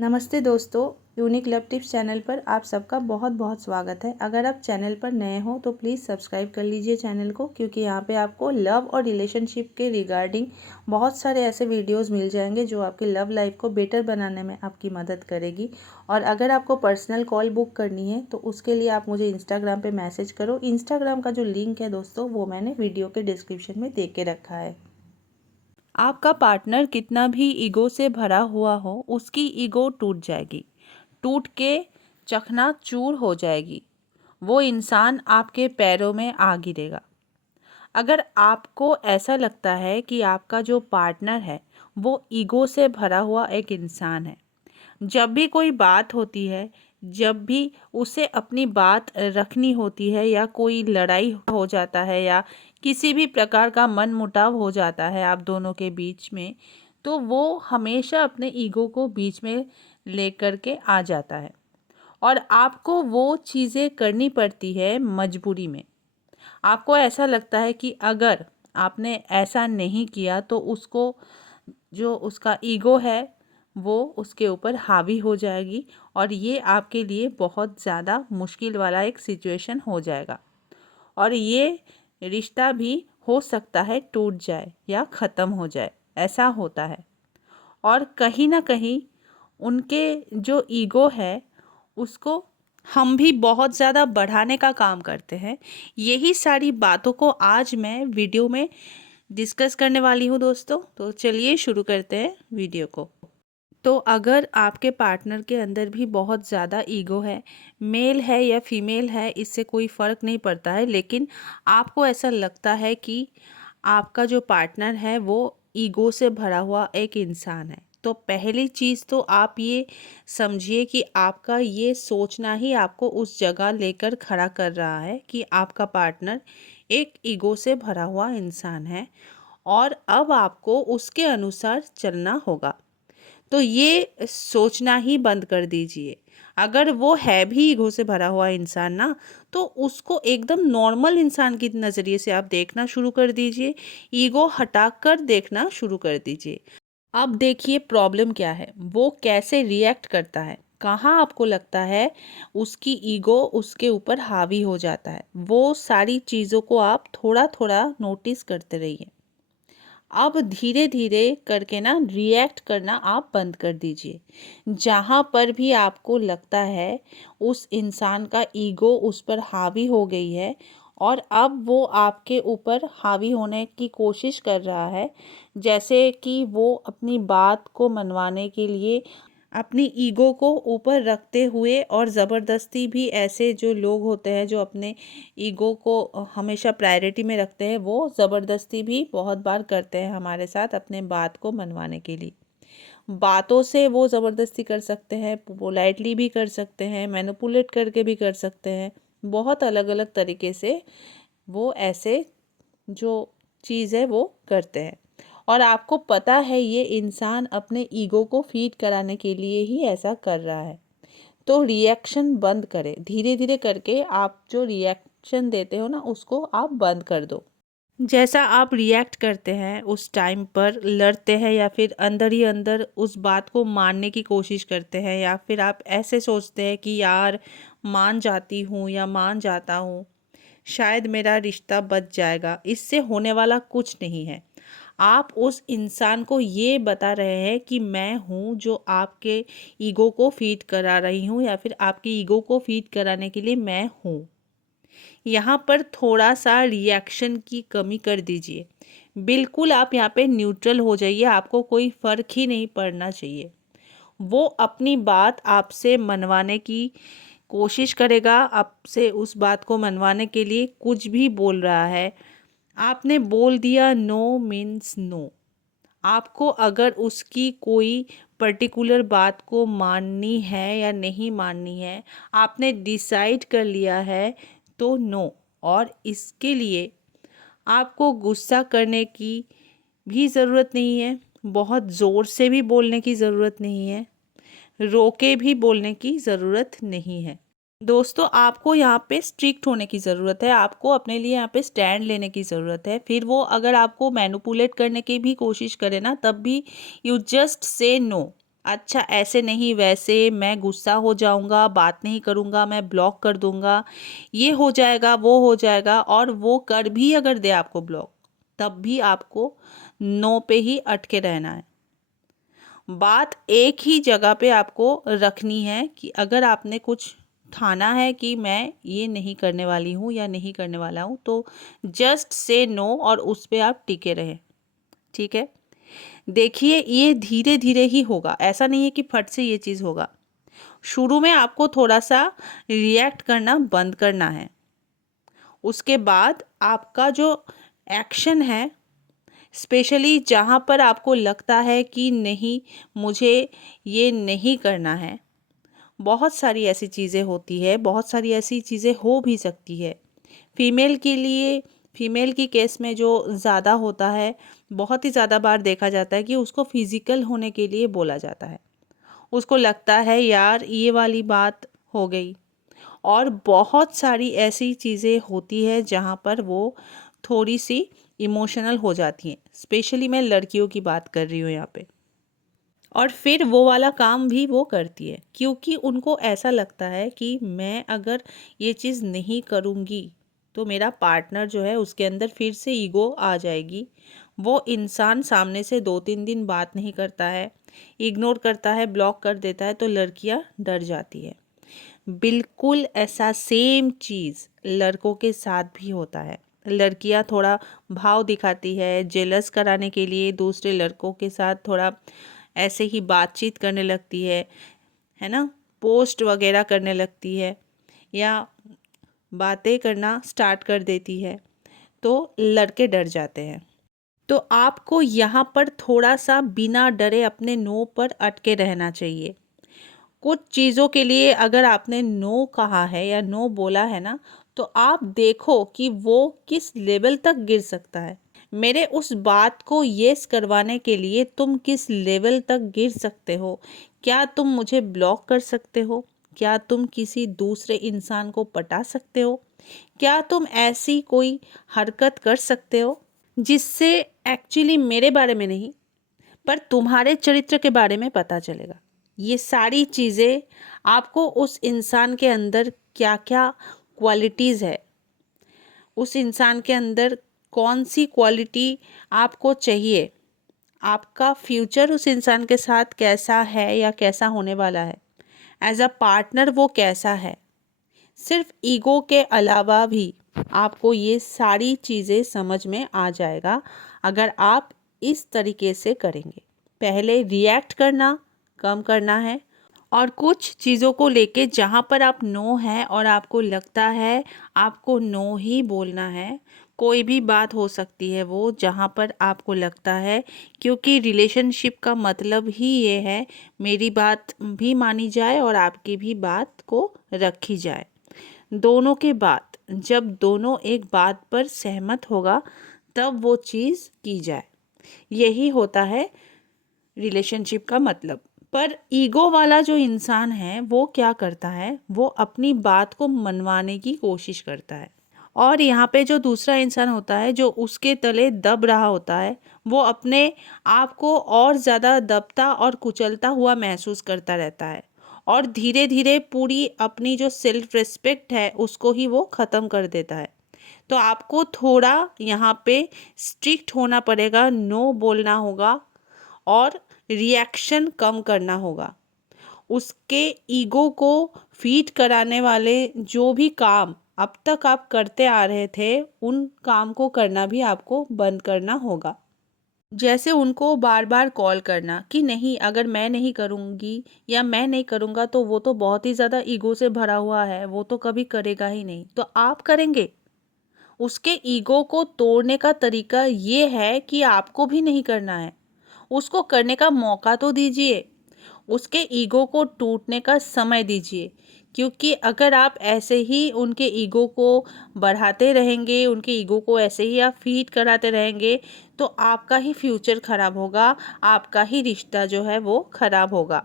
नमस्ते दोस्तों, unique love tips channel पर आप सबका बहुत बहुत स्वागत है। अगर आप चैनल पर नए हो तो प्लीज़ सब्सक्राइब कर लीजिए चैनल को, क्योंकि यहाँ पे आपको लव और रिलेशनशिप के रिगार्डिंग बहुत सारे ऐसे वीडियोस मिल जाएंगे जो आपकी लव लाइफ को बेटर बनाने में आपकी मदद करेगी। और अगर आपको पर्सनल कॉल बुक करनी है तो उसके लिए आप मुझे इंस्टाग्राम पर मैसेज करो। इंस्टाग्राम का जो लिंक है दोस्तों, वो मैंने वीडियो के डिस्क्रिप्शन में दे के रखा है। आपका पार्टनर कितना भी ईगो से भरा हुआ हो, उसकी ईगो टूट जाएगी, टूट के चकनाचूर हो जाएगी। वो इंसान आपके पैरों में आ गिरेगा। अगर आपको ऐसा लगता है कि आपका जो पार्टनर है वो ईगो से भरा हुआ एक इंसान है, जब भी कोई बात होती है, जब भी उसे अपनी बात रखनी होती है, या कोई लड़ाई हो जाता है, या किसी भी प्रकार का मनमुटाव हो जाता है आप दोनों के बीच में, तो वो हमेशा अपने ईगो को बीच में लेकर के आ जाता है और आपको वो चीज़ें करनी पड़ती है मजबूरी में। आपको ऐसा लगता है कि अगर आपने ऐसा नहीं किया तो उसको, जो उसका ईगो है, वो उसके ऊपर हावी हो जाएगी और ये आपके लिए बहुत ज़्यादा मुश्किल वाला एक सिचुएशन हो जाएगा और ये रिश्ता भी हो सकता है टूट जाए या ख़त्म हो जाए। ऐसा होता है। और कहीं ना कहीं उनके जो ईगो है उसको हम भी बहुत ज़्यादा बढ़ाने का काम करते हैं। यही सारी बातों को आज मैं वीडियो में डिस्कस करने वाली हूँ दोस्तों। तो चलिए शुरू करते हैं वीडियो को। तो अगर आपके पार्टनर के अंदर भी बहुत ज़्यादा ईगो है, मेल है या फीमेल है, इससे कोई फ़र्क नहीं पड़ता है, लेकिन आपको ऐसा लगता है कि आपका जो पार्टनर है वो ईगो से भरा हुआ एक इंसान है, तो पहली चीज़ तो आप ये समझिए कि आपका ये सोचना ही आपको उस जगह लेकर खड़ा कर रहा है कि आपका पार्टनर एक ईगो से भरा हुआ इंसान है और अब आपको उसके अनुसार चलना होगा। तो ये सोचना ही बंद कर दीजिए। अगर वो है भी ईगो से भरा हुआ इंसान ना, तो उसको एकदम नॉर्मल इंसान की नज़रिए से आप देखना शुरू कर दीजिए। ईगो हटाकर देखना शुरू कर दीजिए। अब देखिए प्रॉब्लम क्या है, वो कैसे रिएक्ट करता है, कहाँ आपको लगता है उसकी ईगो उसके ऊपर हावी हो जाता है। वो सारी चीज़ों को आप थोड़ा थोड़ा नोटिस करते रहिए। अब धीरे धीरे करके ना रिएक्ट करना आप बंद कर दीजिए। जहाँ पर भी आपको लगता है उस इंसान का ईगो उस पर हावी हो गई है और अब वो आपके ऊपर हावी होने की कोशिश कर रहा है, जैसे कि वो अपनी बात को मनवाने के लिए अपनी ईगो को ऊपर रखते हुए, और ज़बरदस्ती भी ऐसे जो लोग होते हैं जो अपने ईगो को हमेशा प्रायोरिटी में रखते हैं, वो ज़बरदस्ती भी बहुत बार करते हैं हमारे साथ अपने बात को मनवाने के लिए। बातों से वो ज़बरदस्ती कर सकते हैं, पोलाइटली भी कर सकते हैं, मैनिपुलेट करके भी कर सकते हैं। बहुत अलग अलग तरीके से वो ऐसे जो चीज़ है वो करते हैं और आपको पता है ये इंसान अपने ईगो को फीड कराने के लिए ही ऐसा कर रहा है। तो रिएक्शन बंद करें। धीरे धीरे करके आप जो रिएक्शन देते हो ना, उसको आप बंद कर दो। जैसा आप रिएक्ट करते हैं उस टाइम पर लड़ते हैं, या फिर अंदर ही अंदर उस बात को मानने की कोशिश करते हैं, या फिर आप ऐसे सोचते हैं कि यार मान जाती हूँ या मान जाता हूँ, शायद मेरा रिश्ता बच जाएगा। इससे होने वाला कुछ नहीं है। आप उस इंसान को ये बता रहे हैं कि मैं हूँ जो आपके ईगो को फीड करा रही हूँ, या फिर आपकी ईगो को फीड कराने के लिए मैं हूँ। यहाँ पर थोड़ा सा रिएक्शन की कमी कर दीजिए। बिल्कुल आप यहाँ पे न्यूट्रल हो जाइए, आपको कोई फ़र्क ही नहीं पड़ना चाहिए। वो अपनी बात आपसे मनवाने की कोशिश करेगा, आपसे उस बात को मनवाने के लिए कुछ भी बोल रहा है। आपने बोल दिया नो मीन्स नो। आपको अगर उसकी कोई पर्टिकुलर बात को माननी है या नहीं माननी है, आपने डिसाइड कर लिया है, तो नो। और इसके लिए आपको गुस्सा करने की भी ज़रूरत नहीं है, बहुत ज़ोर से भी बोलने की ज़रूरत नहीं है, रोके भी बोलने की ज़रूरत नहीं है। दोस्तों, आपको यहाँ पे स्ट्रिक्ट होने की ज़रूरत है, आपको अपने लिए यहाँ पे स्टैंड लेने की ज़रूरत है। फिर वो अगर आपको मैनिपुलेट करने की भी कोशिश करे ना, तब भी यू जस्ट से नो। अच्छा ऐसे नहीं वैसे, मैं गुस्सा हो जाऊँगा, बात नहीं करूँगा, मैं ब्लॉक कर दूँगा, ये हो जाएगा, वो हो जाएगा, और वो कर भी अगर दे आपको ब्लॉक, तब भी आपको नो पे ही अटके रहना है। बात एक ही जगह पे आपको रखनी है कि अगर आपने कुछ ठाना है कि मैं ये नहीं करने वाली हूँ या नहीं करने वाला हूँ, तो जस्ट से नो और उस पे आप टिके रहें। ठीक है? देखिए ये धीरे धीरे ही होगा, ऐसा नहीं है कि फट से ये चीज़ होगा। शुरू में आपको थोड़ा सा रिएक्ट करना बंद करना है। उसके बाद आपका जो एक्शन है, स्पेशली जहाँ पर आपको लगता है कि नहीं मुझे ये नहीं करना है, बहुत सारी ऐसी चीज़ें होती है, बहुत सारी ऐसी चीज़ें हो भी सकती है। फीमेल के लिए, फीमेल की केस में जो ज़्यादा होता है, बहुत ही ज़्यादा बार देखा जाता है कि उसको फिज़िकल होने के लिए बोला जाता है। उसको लगता है यार ये वाली बात हो गई, और बहुत सारी ऐसी चीज़ें होती है जहाँ पर वो थोड़ी सी इमोशनल हो जाती हैं। स्पेशली मैं लड़कियों की बात कर रही हूँ यहाँ पे। और फिर वो वाला काम भी वो करती है क्योंकि उनको ऐसा लगता है कि मैं अगर ये चीज़ नहीं करूँगी तो मेरा पार्टनर जो है उसके अंदर फिर से ईगो आ जाएगी। वो इंसान सामने से 2-3 दिन बात नहीं करता है, इग्नोर करता है, ब्लॉक कर देता है, तो लड़कियां डर जाती है। बिल्कुल ऐसा सेम चीज़ लड़कों के साथ भी होता है। लड़कियां थोड़ा भाव दिखाती है, जेलस कराने के लिए दूसरे लड़कों के साथ थोड़ा ऐसे ही बातचीत करने लगती है ना, पोस्ट वगैरह करने लगती है या बातें करना स्टार्ट कर देती है, तो लड़के डर जाते हैं। तो आपको यहाँ पर थोड़ा सा बिना डरे अपने नो पर अटके रहना चाहिए। कुछ चीज़ों के लिए अगर आपने नो कहा है या नो बोला है ना, तो आप देखो कि वो किस लेवल तक गिर सकता है। मेरे उस बात को येस करवाने के लिए तुम किस लेवल तक गिर सकते हो? क्या तुम मुझे ब्लॉक कर सकते हो? क्या तुम किसी दूसरे इंसान को पटा सकते हो? क्या तुम ऐसी कोई हरकत कर सकते हो जिससे एक्चुअली मेरे बारे में नहीं पर तुम्हारे चरित्र के बारे में पता चलेगा? ये सारी चीज़ें आपको उस इंसान के अंदर क्या क्या क्वालिटीज़ है, उस इंसान के अंदर कौन सी क्वालिटी आपको चाहिए, आपका फ्यूचर उस इंसान के साथ कैसा है या कैसा होने वाला है, एज अ पार्टनर वो कैसा है, सिर्फ ईगो के अलावा भी आपको ये सारी चीज़ें समझ में आ जाएगा अगर आप इस तरीके से करेंगे। पहले रिएक्ट करना कम करना है, और कुछ चीज़ों को लेके जहाँ पर आप नो है और आपको लगता है आपको नो ही बोलना है, कोई भी बात हो सकती है वो, जहाँ पर आपको लगता है, क्योंकि रिलेशनशिप का मतलब ही ये है मेरी बात भी मानी जाए और आपकी भी बात को रखी जाए। दोनों के बात, जब दोनों एक बात पर सहमत होगा तब वो चीज़ की जाए, यही होता है रिलेशनशिप का मतलब। पर ईगो वाला जो इंसान है वो क्या करता है, वो अपनी बात को मनवाने की कोशिश करता है, और यहाँ पे जो दूसरा इंसान होता है जो उसके तले दब रहा होता है, वो अपने आप को और ज़्यादा दबता और कुचलता हुआ महसूस करता रहता है, और धीरे धीरे पूरी अपनी जो सेल्फ रिस्पेक्ट है उसको ही वो ख़त्म कर देता है। तो आपको थोड़ा यहाँ पे स्ट्रिक्ट होना पड़ेगा, नो बोलना होगा और रिएक्शन कम करना होगा। उसके ईगो को फीड कराने वाले जो भी काम अब तक आप करते आ रहे थे, उन काम को करना भी आपको बंद करना होगा। जैसे उनको बार बार कॉल करना कि नहीं, अगर मैं नहीं करूँगी या मैं नहीं करूँगा तो वो तो बहुत ही ज़्यादा ईगो से भरा हुआ है, वो तो कभी करेगा ही नहीं, तो आप करेंगे। उसके ईगो को तोड़ने का तरीका ये है कि आपको भी नहीं करना है, उसको करने का मौका तो दीजिए, उसके ईगो को टूटने का समय दीजिए। क्योंकि अगर आप ऐसे ही उनके ईगो को बढ़ाते रहेंगे, उनके ईगो को ऐसे ही आप फीड कराते रहेंगे, तो आपका ही फ्यूचर ख़राब होगा, आपका ही रिश्ता जो है वो ख़राब होगा।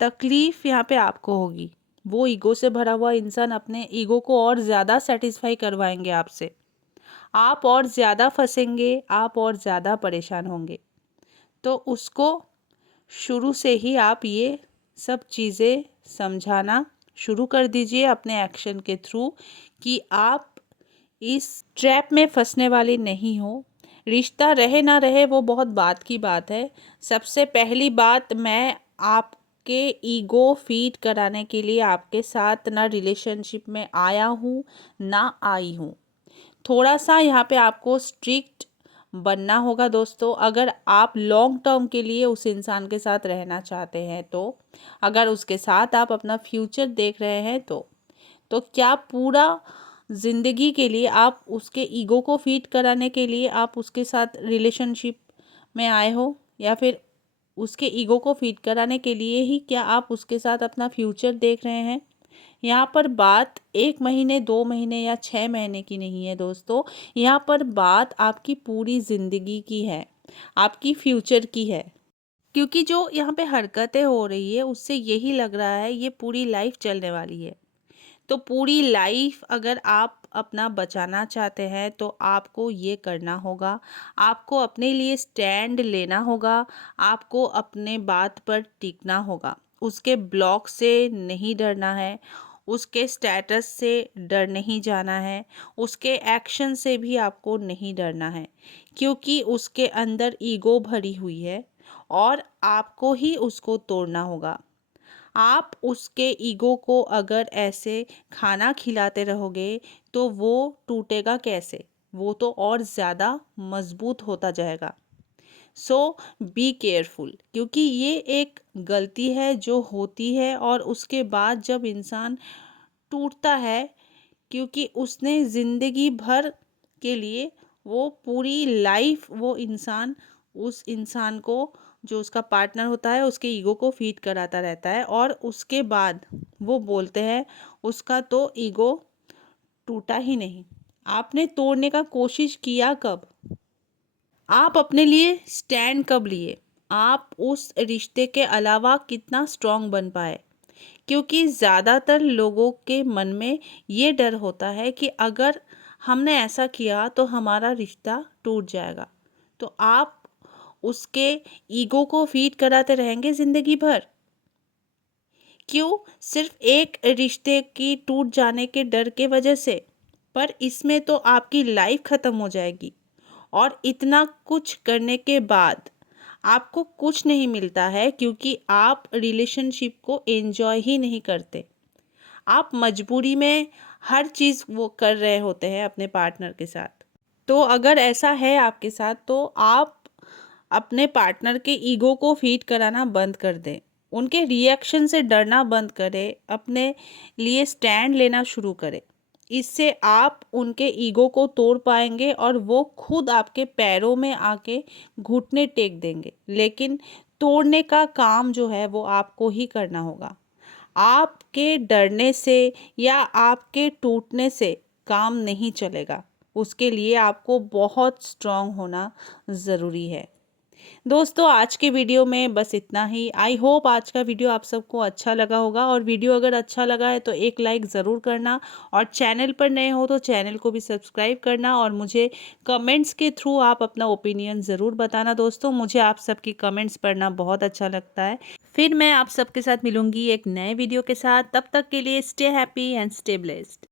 तकलीफ़ यहाँ पे आपको होगी। वो ईगो से भरा हुआ इंसान अपने ईगो को और ज़्यादा सेटिस्फाई करवाएंगे आपसे, आप और ज़्यादा फंसेंगे, आप और ज़्यादा परेशान होंगे। तो उसको शुरू से ही आप ये सब चीज़ें समझाना शुरू कर दीजिए अपने एक्शन के थ्रू कि आप इस ट्रैप में फंसने वाली नहीं हो। रिश्ता रहे ना रहे वो बहुत बात की बात है। सबसे पहली बात, मैं आपके ईगो फीड कराने के लिए आपके साथ ना रिलेशनशिप में आया हूँ ना आई हूँ। थोड़ा सा यहाँ पे आपको स्ट्रिक्ट बनना होगा दोस्तों, अगर आप लॉन्ग टर्म के लिए उस इंसान के साथ रहना चाहते हैं तो, अगर उसके साथ आप अपना फ्यूचर देख रहे हैं तो क्या पूरा ज़िंदगी के लिए आप उसके ईगो को फीड कराने के लिए आप उसके साथ रिलेशनशिप में आए हो, या फिर उसके ईगो को फीड कराने के लिए ही क्या आप उसके साथ अपना फ्यूचर देख रहे हैं? यहाँ पर बात 1 महीने 2 महीने या 6 महीने की नहीं है दोस्तों, यहाँ पर बात आपकी पूरी ज़िंदगी की है, आपकी फ्यूचर की है। क्योंकि जो यहाँ पे हरकतें हो रही है उससे यही लग रहा है ये पूरी लाइफ चलने वाली है। तो पूरी लाइफ अगर आप अपना बचाना चाहते हैं तो आपको ये करना होगा, आपको अपने लिए स्टैंड लेना होगा, आपको अपने बात पर टिकना होगा। उसके ब्लॉक से नहीं डरना है, उसके स्टेटस से डर नहीं जाना है, उसके एक्शन से भी आपको नहीं डरना है, क्योंकि उसके अंदर ईगो भरी हुई है और आपको ही उसको तोड़ना होगा। आप उसके ईगो को अगर ऐसे खाना खिलाते रहोगे तो वो टूटेगा कैसे? वो तो और ज़्यादा मजबूत होता जाएगा। सो बी केयरफुल, क्योंकि ये एक गलती है जो होती है और उसके बाद जब इंसान टूटता है, क्योंकि उसने ज़िंदगी भर के लिए वो पूरी लाइफ वो इंसान उस इंसान को, जो उसका पार्टनर होता है, उसके ईगो को फीड कराता रहता है और उसके बाद वो बोलते हैं उसका तो ईगो टूटा ही नहीं। आपने तोड़ने का कोशिश किया कब? आप अपने लिए स्टैंड कब लिए? आप उस रिश्ते के अलावा कितना स्ट्रांग बन पाए? क्योंकि ज़्यादातर लोगों के मन में ये डर होता है कि अगर हमने ऐसा किया तो हमारा रिश्ता टूट जाएगा। तो आप उसके ईगो को फीड कराते रहेंगे ज़िंदगी भर। क्यों? सिर्फ एक रिश्ते की टूट जाने के डर के वजह से। पर इसमें तो आपकी लाइफ ख़त्म हो जाएगी और इतना कुछ करने के बाद आपको कुछ नहीं मिलता है, क्योंकि आप रिलेशनशिप को एंजॉय ही नहीं करते। आप मजबूरी में हर चीज़ वो कर रहे होते हैं अपने पार्टनर के साथ। तो अगर ऐसा है आपके साथ तो आप अपने पार्टनर के ईगो को फीड कराना बंद कर दें, उनके रिएक्शन से डरना बंद करें, अपने लिए स्टैंड लेना शुरू करें। इससे आप उनके ईगो को तोड़ पाएंगे और वो खुद आपके पैरों में आके घुटने टेक देंगे। लेकिन तोड़ने का काम जो है वो आपको ही करना होगा। आपके डरने से या आपके टूटने से काम नहीं चलेगा। उसके लिए आपको बहुत स्ट्रांग होना ज़रूरी है। दोस्तों, आज के वीडियो में बस इतना ही। आई होप आज का वीडियो आप सबको अच्छा लगा होगा, और वीडियो अगर अच्छा लगा है तो एक लाइक ज़रूर करना, और चैनल पर नए हो तो चैनल को भी सब्सक्राइब करना, और मुझे कमेंट्स के थ्रू आप अपना ओपिनियन ज़रूर बताना। दोस्तों, मुझे आप सबकी कमेंट्स पढ़ना बहुत अच्छा लगता है। फिर मैं आप सबके साथ मिलूंगी एक नए वीडियो के साथ। तब तक के लिए stay happy and stay blessed.